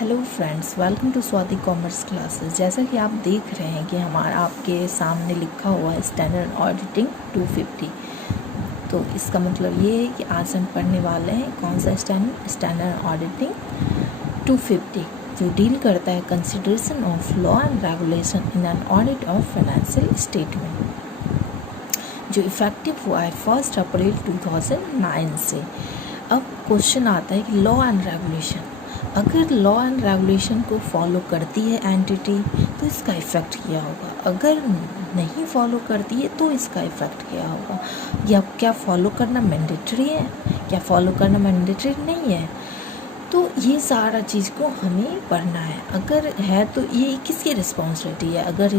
Hello friends, welcome to Swati commerce classes. जैसा कि आप देख रहे हैं कि हमारा आपके सामने लिखा हुआ है स्टैंडर्ड ऑडिटिंग 250। तो इसका मतलब ये है कि आज हम पढ़ने वाले हैं कौन सा स्टैंडर्ड ऑडिटिंग 250, जो डील करता है consideration of law and regulation in an audit of financial statement, जो इफेक्टिव हुआ है 1 अप्रैल 2009 से। अब क्वेश्चन आता है कि लॉ एंड रेगुलेशन, अगर लॉ एंड रेगुलेशन को फॉलो करती है एंटिटी तो इसका इफ़ेक्ट क्या होगा, अगर नहीं फॉलो करती है तो इसका इफ़ेक्ट क्या होगा, या क्या फॉलो करना मैंडेटरी है, क्या फॉलो करना मैंडेटरी नहीं है। तो ये सारा चीज़ को हमें पढ़ना है। अगर है तो ये किसकी रिस्पॉन्सिबिलिटी है, अगर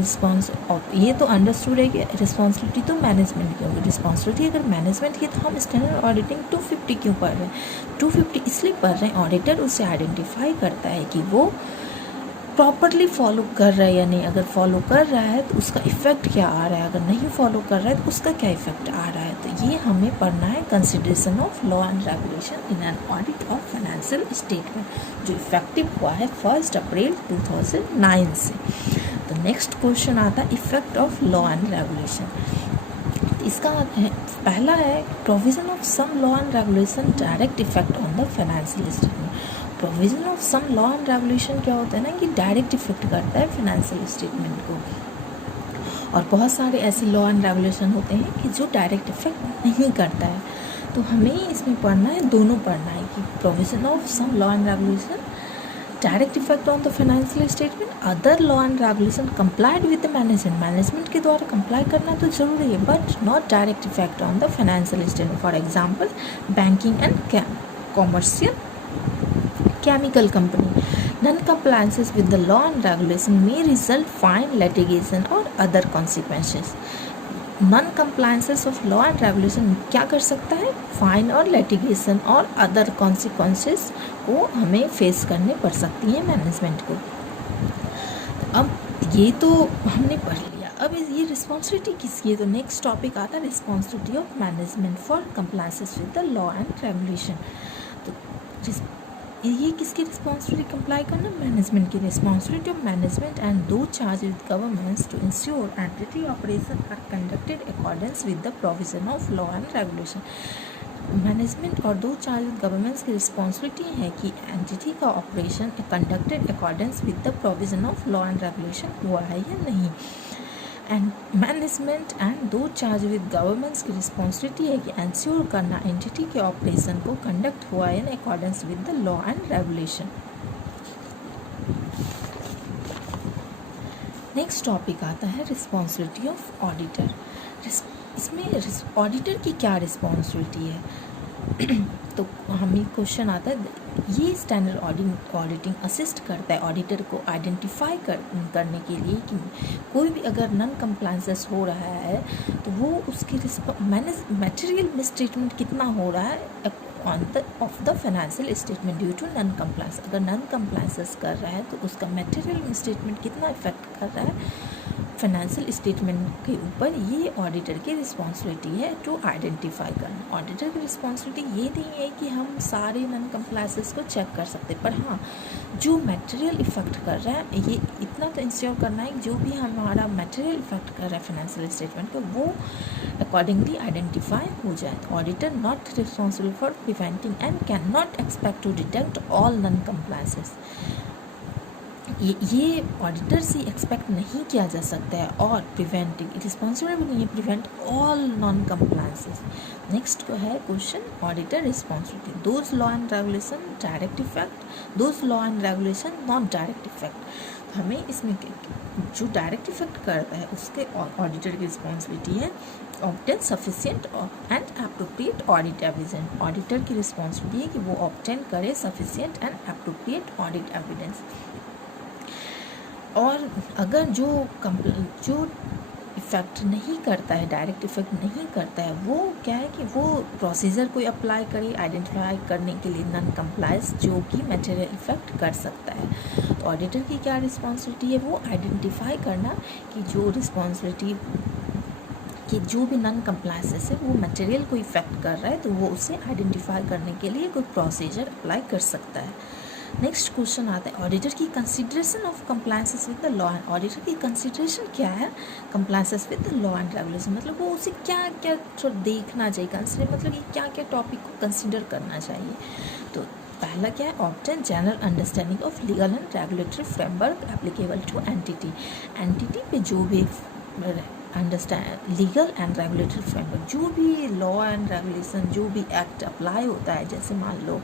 ये तो अंडरस्टूड है कि रिस्पॉन्सिबिलिटी तो मैनेजमेंट की होगी। रिस्पॉन्सिबिलिटी अगर मैनेजमेंट की तो हम स्टैंडर्ड ऑडिटिंग 250 क्यों पढ़ रहे हैं। 250 इसलिए पढ़ रहे हैं, ऑडिटर उसे आइडेंटिफाई करता है कि वो प्रॉपरली फॉलो कर रहा है या नहीं। अगर फॉलो कर रहा है तो उसका इफ़ेक्ट क्या आ रहा है, अगर नहीं फॉलो कर रहा है तो उसका क्या इफ़ेक्ट आ रहा है। तो ये हमें पढ़ना है consideration of law and regulation in an audit of financial statement, जो इफेक्टिव हुआ है 1 अप्रैल 2009 से। तो नेक्स्ट क्वेश्चन आता है effect of law and regulation. इसका पहला है provision of some law and regulation direct effect on the financial statement. Provision of some law and regulation क्या होता है ना, कि डायरेक्ट इफेक्ट करता है फाइनेंशियल स्टेटमेंट को, और बहुत सारे ऐसे लॉ एंड रेगुलेशन होते हैं कि जो डायरेक्ट इफेक्ट नहीं करता है। तो हमें इसमें पढ़ना है, दोनों पढ़ना है कि provision of some law and regulation direct effect on the financial statement, other law and regulation complied with the management के द्वारा कंप्लाई करना तो जरूरी है, but not direct effect on the financial statement. For example banking and commercial chemical company. Non-compliances with the law and regulation may result fine, litigation or other consequences. Non-compliances of law and regulation क्या कर सकता है, fine और litigation और other consequences को हमें face करने पड़ सकती है मैनेजमेंट को। अब ये तो हमने पढ़ लिया, अब ये रिस्पॉन्सिबिलिटी किसकी है। तो नेक्स्ट टॉपिक आता है responsibility of management for compliances with the law and regulation. तो ये किसकी रिस्पॉन्सिबिलिटी कंप्लाई करना, मैनेजमेंट की responsibility of management and those charge with governments to ensure entity operation are conducted accordance with the provision of law and regulation. Management और those charge with governments की responsibility है कि entity का operation conducted accordance with the provision of law and regulation हुआ है या नहीं। And management and those charge with governments की रिस्पॉन्सिबिलिटी है कि इंश्योर करना एंटिटी के ऑपरेशन को कंडक्ट हुआ है in accordance with the law and regulation. Next topic आता है रिस्पॉन्सिबिलिटी ऑफ ऑडिटर। इसमें ऑडिटर की क्या रिस्पॉन्सिबिलिटी है। तो हमें क्वेश्चन आता है, ये स्टैंडर्ड ऑडिटिंग असिस्ट करता है ऑडिटर को आइडेंटिफाई करने के लिए कि कोई भी अगर नॉन कंप्लायंसेस हो रहा है तो वो उसकी मटेरियल मिसट्रीटमेंट कितना हो रहा है of the financial statement due to non compliance. अगर नॉन कंप्लायंसेस कर रहा है तो उसका मटेरियल मिसट्रीटमेंट कितना इफेक्ट कर रहा है फाइनेंशियल स्टेटमेंट के ऊपर। ये ऑडिटर की रिस्पॉन्सिबिलिटी है टू आइडेंटिफाई करना। ऑडिटर की रिस्पॉन्सिबिलिटी ये नहीं है कि हम सारे नॉन कंप्लायंसेस को चेक कर सकते, पर हाँ जो मटेरियल इफेक्ट कर रहा है ये इतना तो इंश्योर करना है कि जो भी हमारा मटेरियल इफेक्ट कर रहा है फाइनेंशियल स्टेटमेंट को वो अकॉर्डिंगली आइडेंटिफाई हो जाए। Auditor not responsible for preventing and can not expect to detect all non compliances. ये ऑडिटर से एक्सपेक्ट नहीं किया जा सकता है, और प्रिवेंटिंग रिस्पॉन्सिबल भी नहीं है prevent all non compliances. Next को है question auditor responsibility, those law and regulation direct effect, those law and regulation not direct effect. हमें इसमें जो डायरेक्ट इफेक्ट करता है उसके ऑडिटर की रिस्पॉन्सिबिलिटी है obtain sufficient and appropriate audit evidence. Auditor की रिस्पॉन्सिबिलिटी है कि वो ऑब्टेन करे sufficient and appropriate audit evidence. और अगर जो इफ़ेक्ट नहीं करता है, डायरेक्ट इफ़ेक्ट नहीं करता है, वो क्या है कि वो प्रोसीजर कोई अप्लाई करे आइडेंटिफाई करने के लिए नॉन कंप्लायंस जो कि मटेरियल इफ़ेक्ट कर सकता है। तो ऑडिटर की क्या रिस्पॉन्सिबिलिटी है, वो आइडेंटिफाई करना कि जो रिस्पॉन्सिबिलिटी कि जो भी नॉन कंप्लायंसेस है वो मटेरियल को इफ़ेक्ट कर रहा है तो वो उसे आइडेंटिफाई करने के लिए कोई प्रोसीजर अप्लाई कर सकता है। नेक्स्ट क्वेश्चन आता है ऑडिटर की consideration of compliances with the law and auditor की कंसिडरेशन क्या है compliances with the law and regulation, मतलब वो उसे क्या क्या देखना चाहिए, कंसिडर मतलब कि क्या क्या टॉपिक को कंसिडर करना चाहिए। तो पहला क्या है obtain general understanding of legal and regulatory framework applicable to entity, entity पे जो भी understand legal and regulatory framework, जो भी लॉ एंड रेगुलेशन, जो भी एक्ट अप्लाई होता है, जैसे मान लो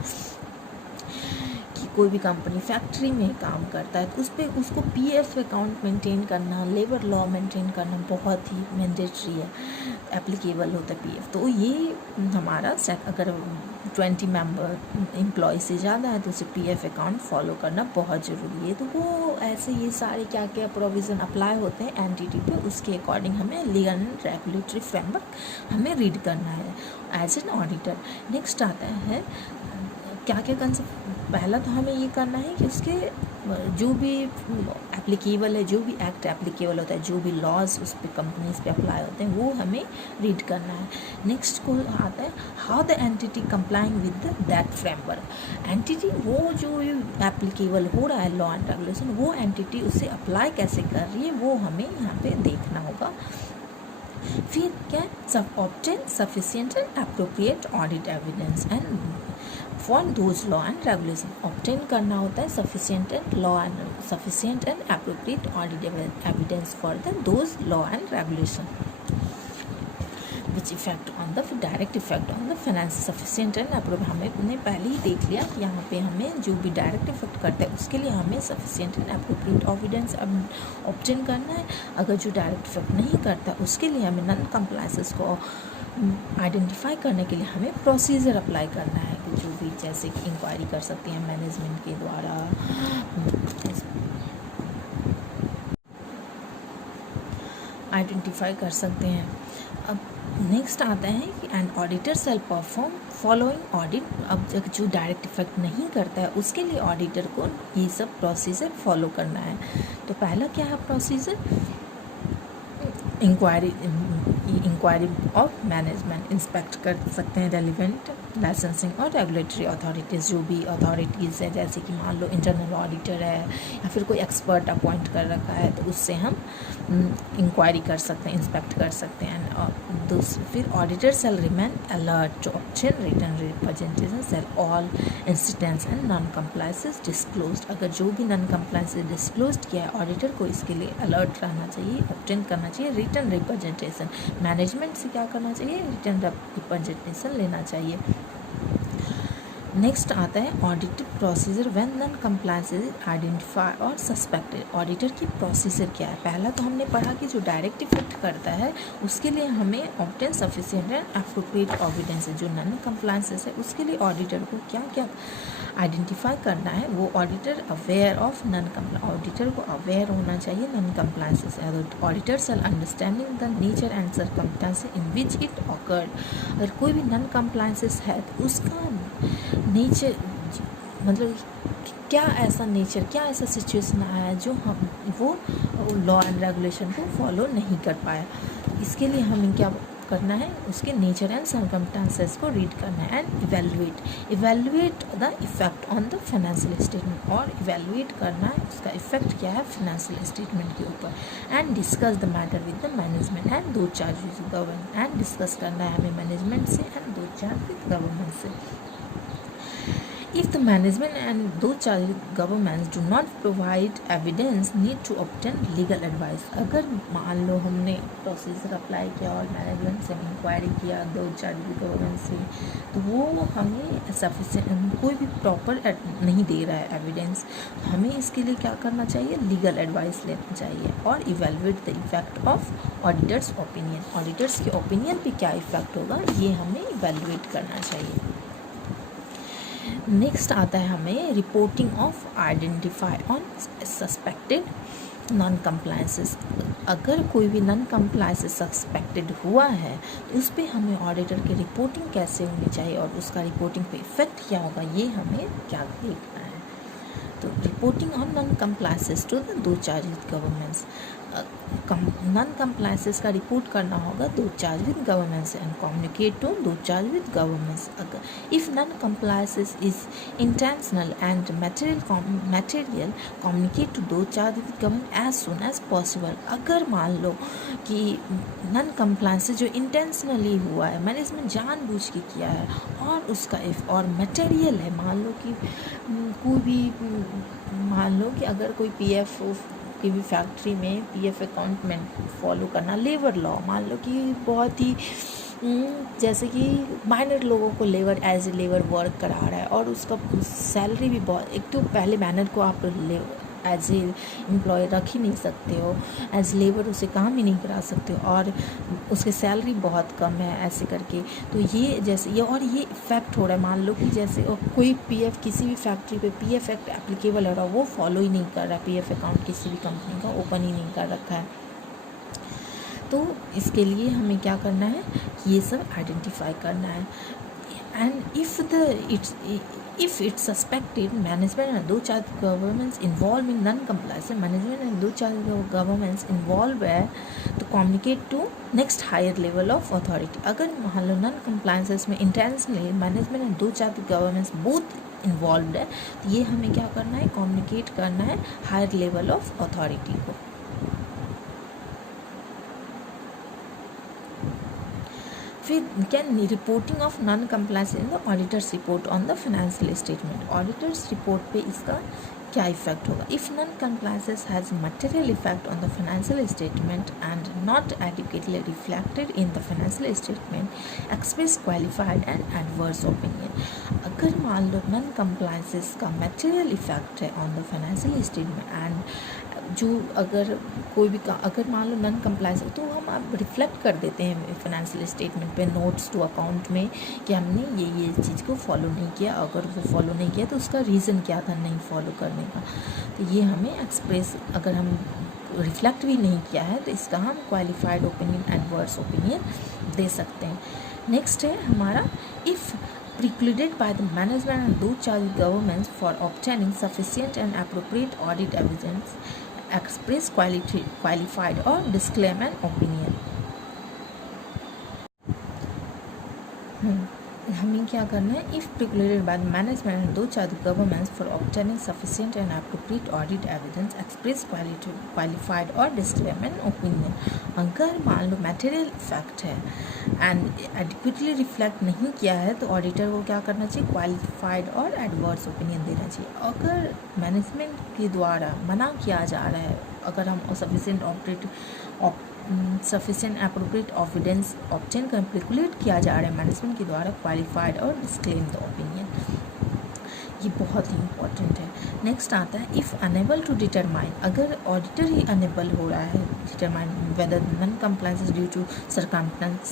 कि कोई भी कंपनी फैक्ट्री में काम करता है तो उस पर उसको पीएफ अकाउंट मेंटेन करना, लेबर लॉ मेंटेन करना बहुत ही मैंडेटरी है, एप्लीकेबल होता है पीएफ। तो ये हमारा अगर 20 मेंबर एम्प्लॉय से ज़्यादा है तो उसे पीएफ अकाउंट फॉलो करना बहुत ज़रूरी है। तो वो ऐसे ये सारे क्या क्या प्रोविज़न अप्लाई होते हैं एंटिटी पे, उसके अकॉर्डिंग हमें लीगल एंड रेगुलेटरी फ्रेमवर्क हमें रीड करना है एज एन ऑडिटर। नेक्स्ट आता है क्या क्या कंसेप्ट, पहला तो हमें ये करना है कि उसके जो भी एप्लीकेबल है, जो भी एक्ट एप्लीकेबल होता है, जो भी लॉज उस पर कंपनीज पे अप्लाई होते हैं वो हमें रीड करना है। नेक्स्ट को आता है how the entity complying with that framework, entity वो जो एप्लीकेबल हो रहा है लॉ एंड रेगुलेशन, वो एंटिटी उसे अप्लाई कैसे कर रही है वो हमें यहाँ पे देखना होगा। फिर क्या सब obtain sufficient and appropriate audit evidence and for those law and regulation, obtain करना होता है sufficient and appropriate audit evidence for the those law and regulation which effect on the direct effect on the finance, sufficient and appropriate हमने पहले ही देख लिया कि यहाँ पे हमें जो भी डायरेक्ट इफेक्ट करता है उसके लिए हमें sufficient and appropriate evidence obtain करना है। अगर जो डायरेक्ट इफेक्ट नहीं करता उसके लिए हमें नॉन कंप्लायंसेस को आइडेंटिफाई करने के लिए हमें प्रोसीजर अप्लाई करना है कि जो भी जैसे कि इंक्वायरी कर सकते हैं मैनेजमेंट के द्वारा, आइडेंटिफाई कर सकते हैं। अब नेक्स्ट आता है कि an auditor shall perform following audit, अब जो डायरेक्ट इफेक्ट नहीं करता है उसके लिए ऑडिटर को ये सब प्रोसीजर फॉलो करना है। तो पहला क्या है procedure, inquiry of management, inspect कर सकते हैं रेलिवेंट लाइसेंसिंग और रेगुलेटरी अथॉरिटीज़, जो भी अथॉरिटीज़ है जैसे कि मान लो इंटरनल ऑडिटर है या फिर कोई एक्सपर्ट अपॉइंट कर रखा है तो उससे हम इंक्वायरी कर सकते हैं, इंस्पेक्ट कर सकते हैं। और फिर auditor shall remain alert to obtain written representation shall all incidents and non compliances disclosed, अगर जो भी नॉन कंप्लायंसेस डिस्क्लोज्ड किया है ऑडिटर को इसके लिए अलर्ट रहना चाहिए, ऑब्टेन करना चाहिए रिटन रिप्रेजेंटेशन, मैनेजमेंट से क्या करना चाहिए रिटन रिप्रेजेंटेशन लेना चाहिए। नेक्स्ट आता है audit procedure when non compliance is identify और सस्पेक्टेड, ऑडिटर की प्रोसीजर क्या है। पहला तो हमने पढ़ा कि जो डायरेक्ट इफेक्ट करता है उसके लिए हमें obtain sufficient and appropriate evidence है, जो नॉन कंप्लायंसेस है उसके लिए ऑडिटर को क्या क्या आइडेंटिफाई करना है, वो auditor aware of non compliance, auditor को अवेयर होना चाहिए non compliances. Auditor shall understanding the nature and circumstances in which it occurred, अगर कोई भी नॉन कंप्लायंसेस है तो उसका नेचर मतलब क्या ऐसा नेचर, क्या ऐसा सिचुएशन आया है जो हम वो लॉ एंड रेगुलेशन को फॉलो नहीं कर पाया, इसके लिए हमें क्या करना है उसके नेचर एंड सर्कमस्टेंसेस को रीड करना है and evaluate the effect on the financial statement, और इवेल्युएट करना है उसका इफेक्ट क्या है फाइनेंशियल स्टेटमेंट के ऊपर, and discuss the matter with the management and those charge with government, and discuss करना है हमें मैनेजमेंट से and those charge with government से। If the management and those charged with governments do not provide evidence, need to obtain legal advice, अगर मान लो हमने procedure apply किया और मैनेजमेंट से इंक्वायरी किया दो चार्ज विद गवर्नमेंट से, तो वो हमें सफिशिएंट कोई भी प्रॉपर नहीं दे रहा है एविडेंस, हमें इसके लिए क्या करना चाहिए लीगल एडवाइस लेना चाहिए और evaluate the effect of auditors opinion, auditors के ओपिनियन पे क्या इफेक्ट होगा ये हमें इवेलुएट करना चाहिए। नेक्स्ट आता है हमें reporting of identify on suspected non compliances, अगर कोई भी नॉन कंप्लायंसेस सस्पेक्टेड हुआ है तो उस पर हमें ऑडिटर की रिपोर्टिंग कैसे होनी चाहिए और उसका रिपोर्टिंग पे इफेक्ट क्या होगा ये हमें क्या देखना है। तो reporting on non compliances to the those charge with governments, non compliances का रिपोर्ट करना होगा, those charge with governments and communicate to those charge with governments. अगर if non compliances is intentional and material communicate to those charge with government as soon as possible. अगर मान लो कि non compliances जो intentionally हुआ है, मैंने इसमें जानबूझ के किया है, और उसका इफ और मटेरियल है, मान लो कि कोई भी, मान लो कि अगर कोई पीएफ की भी फैक्ट्री में पीएफ अकाउंट में फॉलो करना, लेबर लॉ, मान लो कि बहुत ही जैसे कि माइनर लोगों को labour as a labour work करा रहा है, और उसका सैलरी भी बहुत, एक तो पहले माइनर को आप एज ए एम्प्लॉय रख ही नहीं सकते हो, एज लेबर उसे काम ही नहीं करा सकते हो, और उसकी सैलरी बहुत कम है, ऐसे करके। तो ये जैसे ये, और ये इफेक्ट हो रहा है, मान लो कि जैसे कोई पीएफ किसी भी फैक्ट्री पे पीएफ एक्ट एप्लीकेबल हो रहा है, वो फॉलो ही नहीं कर रहा है, पीएफ अकाउंट किसी भी कंपनी का ओपन ही नहीं कर रखा है। तो इसके लिए हमें क्या करना है, ये सब आइडेंटिफाई करना है। And if it's suspected management and दो चार governments involved in non-compliance, management and दो चार governments involved है तो communicate to next higher level of authority। अगर मान लो non-compliances में intentionally management and दो चार governments both involved है, तो ये हमें क्या करना है, communicate करना है higher level of authority को। फिर can reporting of non compliance in the auditors report on the financial statement. Auditors report पे इसका क्या इफेक्ट होगा। If non compliances has material effect on the financial statement and not adequately reflected in the financial statement, express qualified and adverse opinion. अगर मान लो non compliances का material effect है on the financial statement, and जो अगर कोई भी अगर मान लो नॉन कंप्लायंस तो हम आप रिफ्लेक्ट कर देते हैं फाइनेंशियल स्टेटमेंट पे, नोट्स टू अकाउंट में, कि हमने ये चीज़ को फॉलो नहीं किया। अगर वो फॉलो नहीं किया तो उसका रीज़न क्या था नहीं फॉलो करने का, तो ये हमें एक्सप्रेस, अगर हम रिफ्लेक्ट भी नहीं किया है तो इसका हम क्वालिफाइड ओपिनियन, एडवर्स ओपिनियन दे सकते हैं। नेक्स्ट है हमारा, if precluded by the management and दो charge governments for obtaining sufficient and appropriate audit evidence, express qualified or disclaim an opinion। हमें क्या करना है, if precluded by the management and दो charge governments for obtaining sufficient and appropriate audit evidence, express qualified और disclaim an opinion. अगर मान लो material effect है and adequately reflect नहीं किया है तो ऑडिटर को क्या करना चाहिए, क्वालिफाइड और एडवर्स ओपिनियन देना चाहिए। अगर मैनेजमेंट के द्वारा मना किया जा रहा है, अगर हम सफिशिएंट एप्रोप्रिएट एविडेंस ऑब्टेन कर प्रिक्लूड किया जा रहा है मैनेजमेंट के द्वारा, क्वालिफाइड और डिस्क्लेम द ओपिनियन, ये बहुत ही इंपॉर्टेंट है। नेक्स्ट आता है, इफ़ अनेबल टू डिटरमाइन, अगर ऑडिटर ही अनेबल हो रहा है determine whether non compliance is due to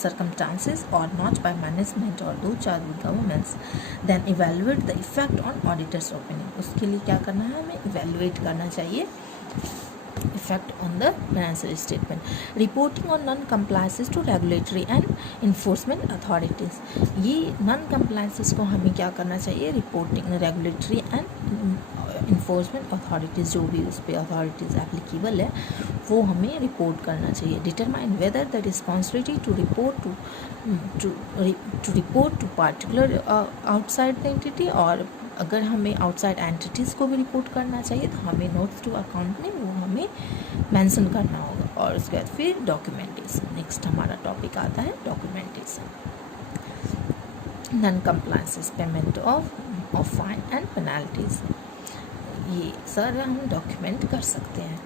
circumstances और नॉट बाय मैनेजमेंट और those charge governments, then evaluate the effect on auditor's opinion. उसके लिए क्या करना है, हमें इवेलुएट करना चाहिए effect on the financial statement। reporting on non-compliances to regulatory and enforcement authorities, ये non-compliances को हमें क्या करना चाहिए, reporting regulatory and enforcement authorities, जो भी उस पर authorities applicable है वो हमें रिपोर्ट करना चाहिए। determine whether the responsibility to report to particular outside the entity, और अगर हमें आउटसाइड एंटिटीज़ को भी रिपोर्ट करना चाहिए तो हमें नोट्स टू अकाउंट में वो हमें मेंशन करना होगा। और उसके बाद फिर डॉक्यूमेंटेशन, नेक्स्ट हमारा टॉपिक आता है documentation. Non compliances, payment of fine and penalties, ये सर हम डॉक्यूमेंट कर सकते हैं।